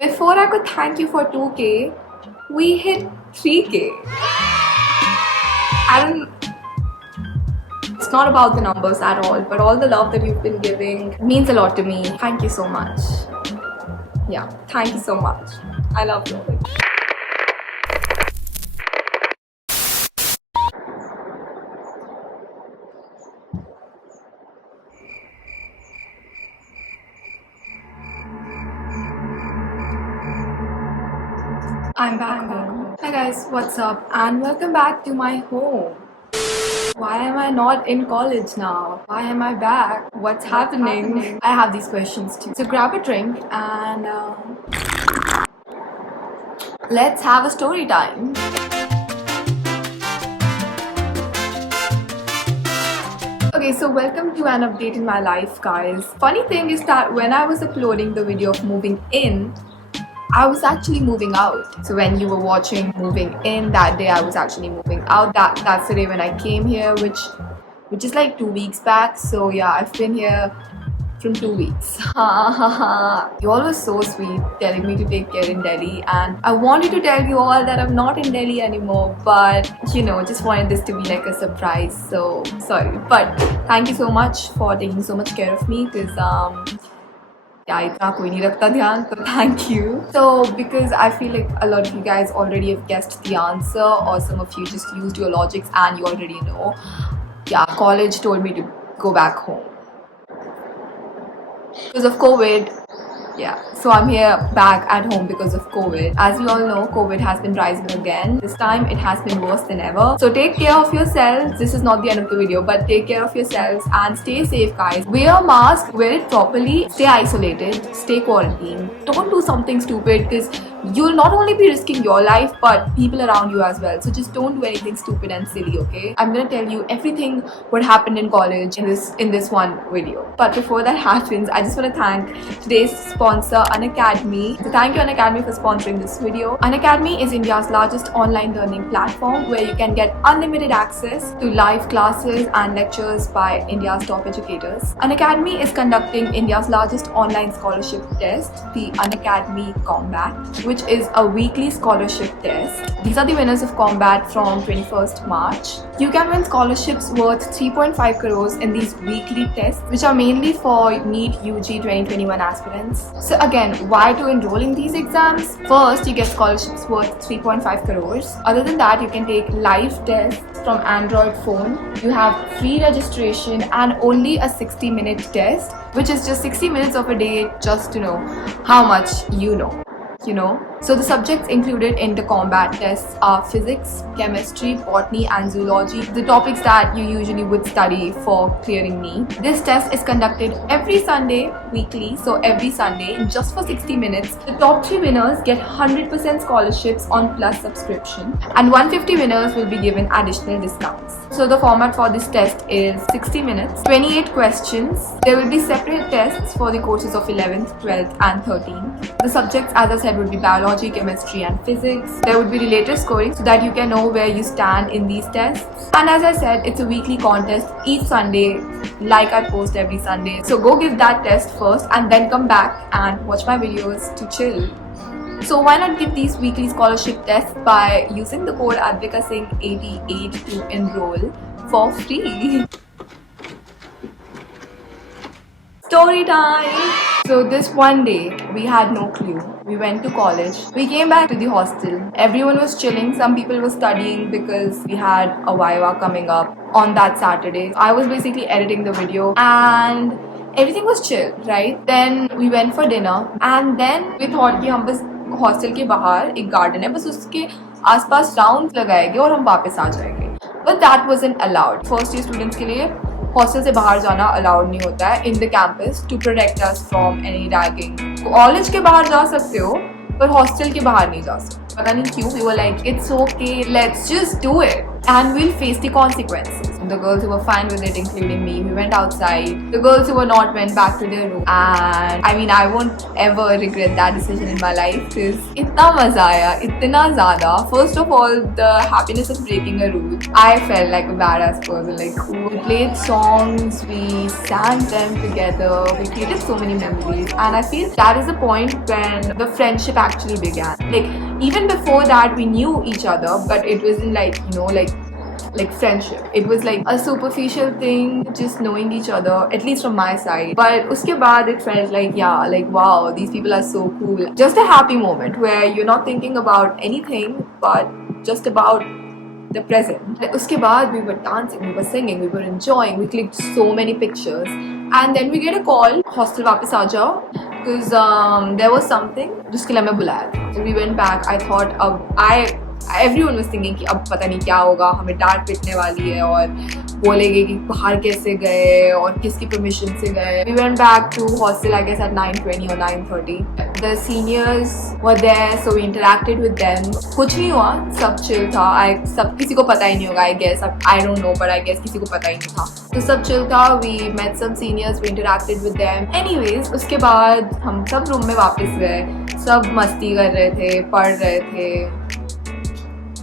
Before I could thank you for 2K, we hit 3K. I don't. It's not about the numbers at all, but all the love that you've been giving means a lot to me. Thank you so much. Yeah, thank you so much. I love you. I'm back home. Hi guys, what's up? And welcome back to my home. Why am I not in college now? Why am I back? What's happening? I have these questions too. So grab a drink and let's have a story time. Okay, so welcome to an update in my life, guys. Funny thing is that when I was uploading the video of moving in, I was actually moving out. So when you were watching moving in, that day I was actually moving out. That's the day when I came here, which is like 2 weeks back. So yeah, I've been here from 2 weeks. You all were so sweet telling me to take care in Delhi, and I wanted to tell you all that I'm not in Delhi anymore, but just wanted this to be like a surprise. So sorry, but thank you so much for taking so much care of me, because thank you. So because I feel like a lot of you guys already have guessed the answer, or some of you just used your logics and you already know. Yeah, college told me to go back home because of COVID. Yeah, so I'm here back at home because of COVID. As we all know, COVID has been rising again. This time it has been worse than ever. So take care of yourselves. This is not the end of the video, but take care of yourselves and stay safe, guys. Wear a mask, wear it properly, stay isolated, stay quarantined. Don't do something stupid, because you'll not only be risking your life but people around you as well. So just don't do anything stupid and silly, okay? I'm gonna tell you everything what happened in college in this one video. But before that happens, I just want to thank today's sponsor, Unacademy. So thank you, Unacademy, for sponsoring this video. Unacademy is India's largest online learning platform where you can get unlimited access to live classes and lectures by India's top educators. Unacademy is conducting India's largest online scholarship test, the Unacademy Combat, which is a weekly scholarship test. These are the winners of Combat from 21st March. You can win scholarships worth 3.5 crores in these weekly tests, which are mainly for NEET UG 2021 aspirants. So again, why to enroll in these exams? First, you get scholarships worth 3.5 crores. Other than that, you can take live tests from Android phone. You have free registration and only a 60-minute test, which is just 60 minutes of a day just to know how much you know. So the subjects included in the combat tests are physics, chemistry, botany and zoology, the topics that you usually would study for clearing NEET. This test is conducted every Sunday weekly, so every Sunday just for 60 minutes. The top 3 winners get 100% scholarships on Plus subscription, and 150 winners will be given additional discounts. So the format for this test is 60 minutes, 28 questions. There will be separate tests for the courses of 11th, 12th and 13th. The subjects, as I said, would be biology, chemistry and physics. There would be related scoring so that you can know where you stand in these tests. And as I said, it's a weekly contest each Sunday, like I post every Sunday. So go give that test first and then come back and watch my videos to chill. So why not give these weekly scholarship tests by using the code AdvikaSingh88 to enroll for free. Story time! So this one day, we had no clue. We went to college. We came back to the hostel. Everyone was chilling. Some people were studying because we had a Viva coming up on that Saturday. I was basically editing the video and everything was chill, right? Then we went for dinner and then we thought कि हम बस hostel के बाहर एक garden है, बस उसके आसपास राउंड लगाएंगे और हम वापस आ जाएंगे. But that wasn't allowed. First year students के लिए हॉस्टल से बाहर जाना अलाउड नहीं होता है in the campus to protect us from any ragging. College के बाहर जा सकते हो पर हॉस्टल के बाहर नहीं जा सकते. पता नहीं क्यों. We were like it's okay, let's just do it and we'll face the consequences. The girls who were fine with it, including me, we went outside. The girls who were not went back to their room. And I mean, I won't ever regret that decision in my life because इतना मजा आया, इतना ज़्यादा. First of all, the happiness of breaking a rule. I felt like a badass person. Like we played songs, we sang them together, we created so many memories, and I feel that is the point when the friendship actually began. Like even before that, we knew each other, but it wasn't like like friendship. It was like a superficial thing, just knowing each other, at least from my side. But uske baad it felt like, yeah, like wow, these people are so cool. Just a happy moment where you're not thinking about anything but just about the present. Uske baad we were dancing, we were singing, we were enjoying, we clicked so many pictures, and then we get a call, hostel वापस आ जाओ, because there was something जिसके लिए हमें बुलाया था. So we went back. I thought everyone was thinking कि अब पता नहीं क्या होगा, हमें डांट पिटने वाली है और बोलेंगे कि बाहर कैसे गए और किसकी परमिशन से गए. We went back to hostel I guess at 9:20 or 9:30. The seniors were there, so we interacted with them. कुछ नहीं हुआ, सब chill था. सब किसी को पता ही नहीं होगा I guess. I don't know, but I guess किसी को पता ही नहीं था. तो सब chill था. We met some seniors, we interacted with them. Anyways, उसके बाद हम सब रूम में वापस गए. सब मस्ती कर रहे थे, पढ़ रहे थे.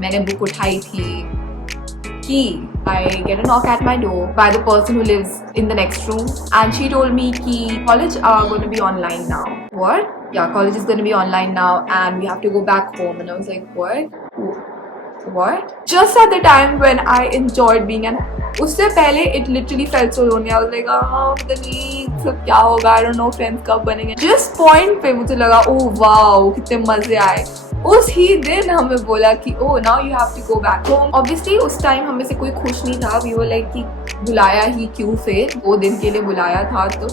मैंने बुक उठाई थी कि I get a knock at my door by the person who lives in the next room, and she told me कि college are going to be online now. What? Yeah, college is going to be online now and we have to go back home. And I was like, what? Just at the time when I enjoyed being an उससे पहले it literally felt so lonely. I was like, पता नहीं सब क्या होगा, I don't know friends कब बनेंगे. Just point पे मुझे लगा, oh wow, कितने मजे आए. उस ही दिन हमें बोला कि oh now you have to go back home. Obviously उस टाइम हमें से कोई खुश नहीं था. We were like कि बुलाया ही क्यों फिर, 2 दिन के लिए बुलाया था तो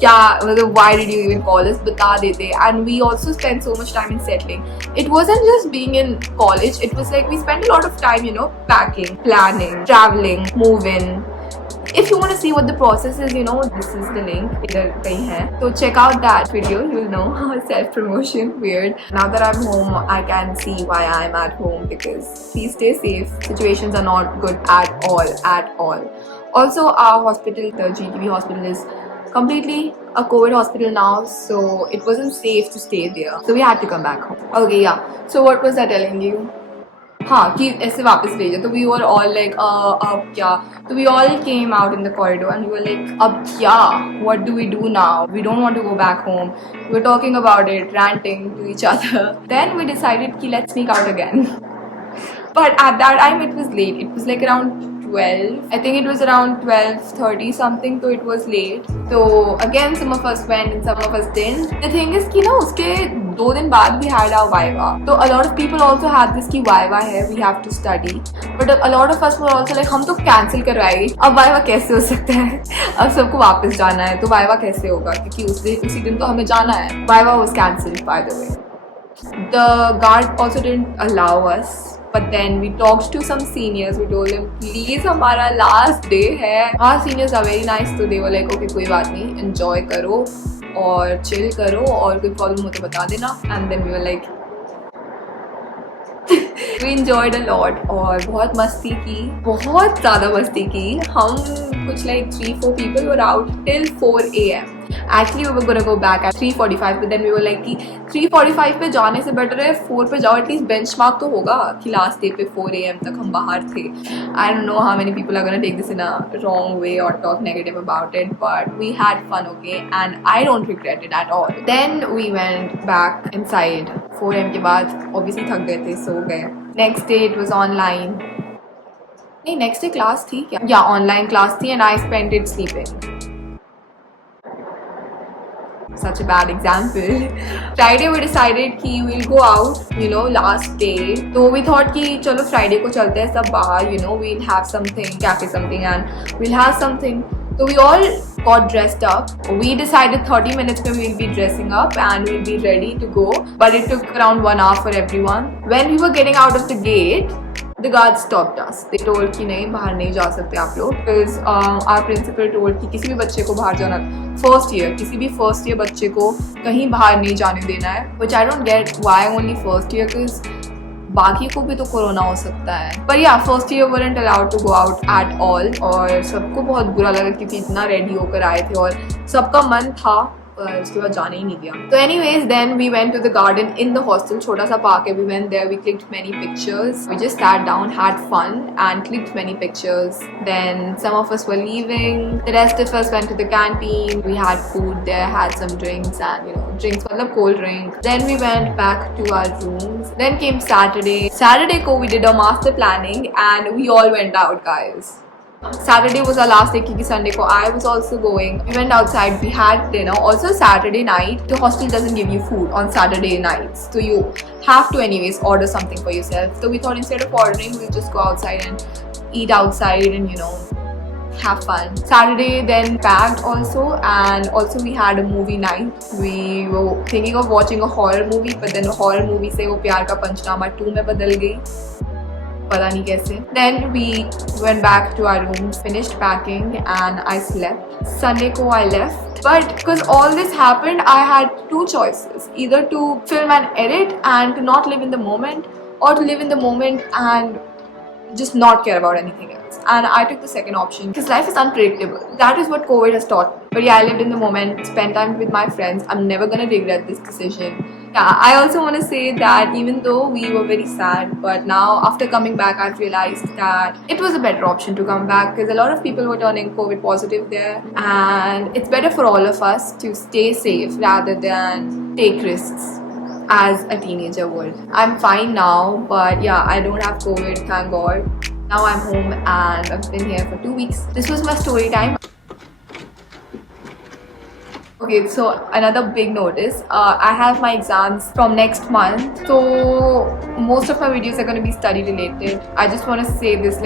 क्या मतलब why did you even call us, बता देते. And we also spent so much time in settling. It wasn't just being in college, it was like we spent a lot of time, you know, packing, planning, traveling, moving. If you want to see what the process is, you know, this is the link. इधर कहीं है. So check out that video. You'll know. Self promotion. Weird. Now that I'm home, I can see why I'm at home because please stay safe. Situations are not good at all. At all. Also, our hospital, the GTV hospital, is completely a COVID hospital now, so it wasn't safe to stay there. So we had to come back home. Okay, yeah. So what was I telling you? हाँ कि ऐसे वापस भेजा. तो we were all like अब क्या. तो we all came out in the corridor and we were like अब क्या, what do we do now, we don't want to go back home. We were talking about it, ranting to each other. Then we decided कि let's sneak out again. But at that time it was late. It was like around 12. I think it was around 12:30 something, so it was late. So again some of us went and some of us didn't. The thing is कि ना उसके 2 दिन बाद we had our Viva. So a lot of people also had this कि Viva है, we have to study. But a lot of us were also like हम तो cancel करवाएंगे. अब Viva कैसे हो सकता है? अब सबको वापस जाना है तो Viva कैसे होगा? क्योंकि उसी दिन तो हमें जाना है. Viva was cancelled by the way. The guard also didn't allow us. But then we talked to some seniors. We told them, please, हमारा last day है. Our seniors are very nice, so they were like, okay, कोई बात नहीं, enjoy करो और chill करो और कोई problem हो तो बता देना. And then we were like, we enjoyed a lot और बहुत मस्ती की, बहुत ज़्यादा मस्ती की. हम कुछ like 3-4 people were out till 4 AM. Actually we were gonna go back at 3:45, but then we were like कि 3:45 पे जाने से better है 4 पे जाओ. At least benchmark तो होगा कि last day पे 4 AM तक हम बाहर थे. I don't know how many people are gonna take this in a wrong way or talk negative about it, but we had fun, okay, and I don't regret it at all. Then we went back inside. 4 AM के बाद obviously थक गए थे, सो गए. Next day it was online. नहीं, next day class थी क्या? Yeah, online class थी and I spent it sleeping. Such a bad example. Friday we decided कि we'll go out, you know, last day. So we thought कि चलो Friday को चलते हैं सब बाहर, you know, we'll have something, cafe something, and we'll have something. So we all got dressed up. We decided 30 minutes में we'll be dressing up and we'll be ready to go. But it took around 1 hour for everyone. When we were getting out of the gate, the guards stopped us. They told कि नहीं, बाहर नहीं जा सकते आप लोग. Because our principal told कि किसी भी बच्चे को बाहर जाना, first year, किसी भी first year बच्चे को कहीं बाहर नहीं जाने देना है. Which I don't get why only first year, because बाकी को भी तो कोरोना हो सकता है। पर या first year weren't allowed to go out at all और सबको बहुत बुरा लगा क्योंकि इतना रेडी होकर आए थे और सबका मन था पर उसके बाद जाने ही नहीं दिया। तो anyways then we went to the garden in the hostel, छोटा सा park है, we went there, we clicked many pictures, we just sat down, had fun and clicked many pictures. Then some of us were leaving, the rest of us went to the canteen, we had food there, had some drinks and drinks मतलब cold drink. Then we went back to our rooms. Then came Saturday ko we did a master planning and we all went out, guys. Saturday was our last day क्योंकि Sunday को I was also going. We went outside, we had dinner. Also Saturday night, the hostel doesn't give you food on Saturday nights. So you have to anyways order something for yourself. So we thought instead of ordering, we'll just go outside and eat outside and have fun. Saturday then packed also and also we had a movie night. We were thinking of watching a horror movie but then a horror movie से वो प्यार का पंचनामा 2 में बदल गई. पता नहीं कैसे. Then we went back to our rooms, finished packing and I slept. Sunday ko I left. But because all this happened, I had two choices. Either to film and edit and to not live in the moment or to live in the moment and just not care about anything else. And I took the second option because life is unpredictable. That is what COVID has taught me. But yeah, I lived in the moment, spent time with my friends. I'm never gonna regret this decision. Yeah, I also want to say that even though we were very sad, but now after coming back, I've realized that it was a better option to come back because a lot of people were turning COVID positive there, and it's better for all of us to stay safe rather than take risks as a teenager would. I'm fine now, but yeah, I don't have COVID, thank God. Now I'm home and I've been here for 2 weeks. This was my story time. Okay, so another big notice. I have my exams from next month. So most of my videos are going to be study related. I just want to say this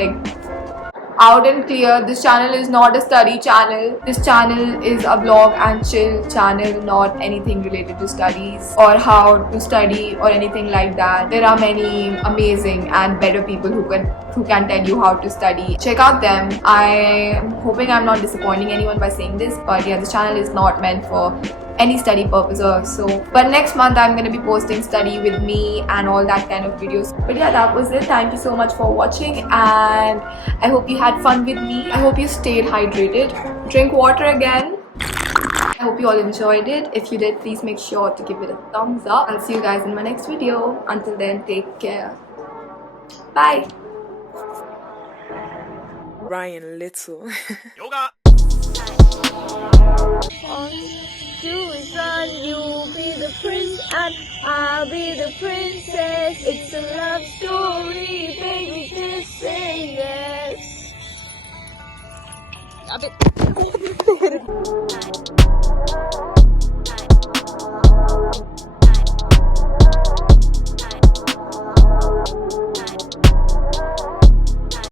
out and clear, this channel is not a study channel. This channel is a vlog and chill channel, not anything related to studies or how to study or anything like that. There are many amazing and better people who can tell you how to study. Check out them. I'm hoping I'm not disappointing anyone by saying this, but yeah, this channel is not meant for any study purpose or so. But next month I'm gonna be posting study with me and all that kind of videos. But yeah, that was it. Thank you so much for watching and I hope you had fun with me. I hope you stayed hydrated. Drink water again. I hope you all enjoyed it. If you did, please make sure to give it a thumbs up. I'll see you guys in my next video. Until then, take care. Bye. Ryan Little. Yoga. Suicide, you'll be the prince and I'll be the princess. It's a love story, baby, just say yes.